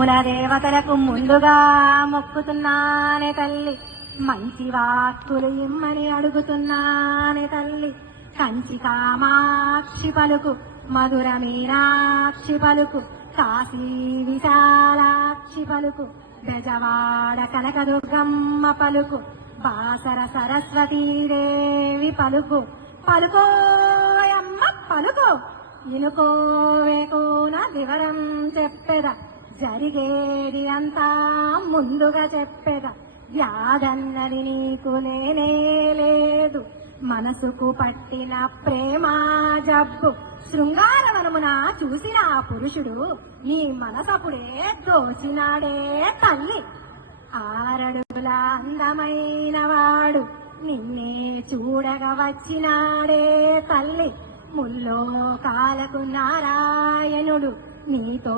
మూల దేవతలకు ముందుగా మొక్కుతున్నానే తల్లి, మంచి వాక్కులు ఇమ్మని అడుగుతున్నానే తల్లి. కంచి కామాక్షి పలుకు, మధుర మీనాక్షి పలుకు, కాశీ విశాలాక్షి పలుకు, బెజవాడ కనకదుర్గమ్మ పలుకు, బాసర సరస్వతీదేవి పలుకు. పలుకోయమ్మ పలుకు, ఇనుకోవేకోన వివరం చెప్పెద, జరిగేది అంతా ముందుగా చెప్పెద. వ్యాధన్నది నీకు లేనే లేదు, మనసుకు పట్టిన ప్రేమ జబ్బు. శృంగారవనమున చూసిన ఆ పురుషుడు నీ మనసపుడే దోచినాడే తల్లి. 6 అడుగుల అందమైన వాడు నిన్నే చూడగా వచ్చినాడే తల్లి. ముల్లోకాలకు నారాయణుడు నీతో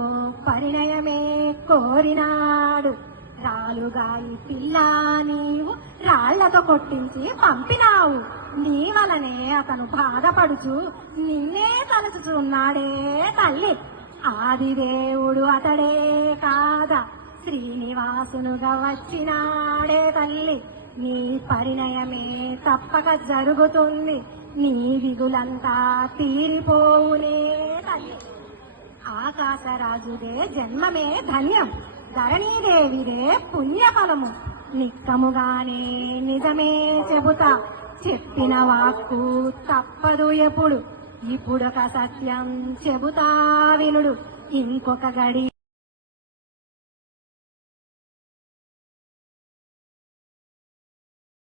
పరిణయమే కోరినాడు. రాలుగాయి పిల్ల నీవు రాళ్లతో కొట్టించి పంపినావు, నీ వలనే అతను బాధపడుచు నిన్నే తలచుచున్నాడే తల్లి. ఆదిదేవుడు అతడే కాదా, శ్రీనివాసునుగా వచ్చినాడే తల్లి. నీ పరిణయమే తప్పక జరుగుతుంది, నీ దిగులంతా తీరిపోవునే తల్లి. ఆకాశరాజుదే జన్మమే ధన్యం, ధరణీదేవిదే పుణ్యఫలము. నిక్కముగానే నిజమే చెబుతా, చెప్పిన వాక్కు తప్పదు ఎప్పుడు. ఇప్పుడొక సత్యం చెబుతా వినుడు, ఇంకొక గడి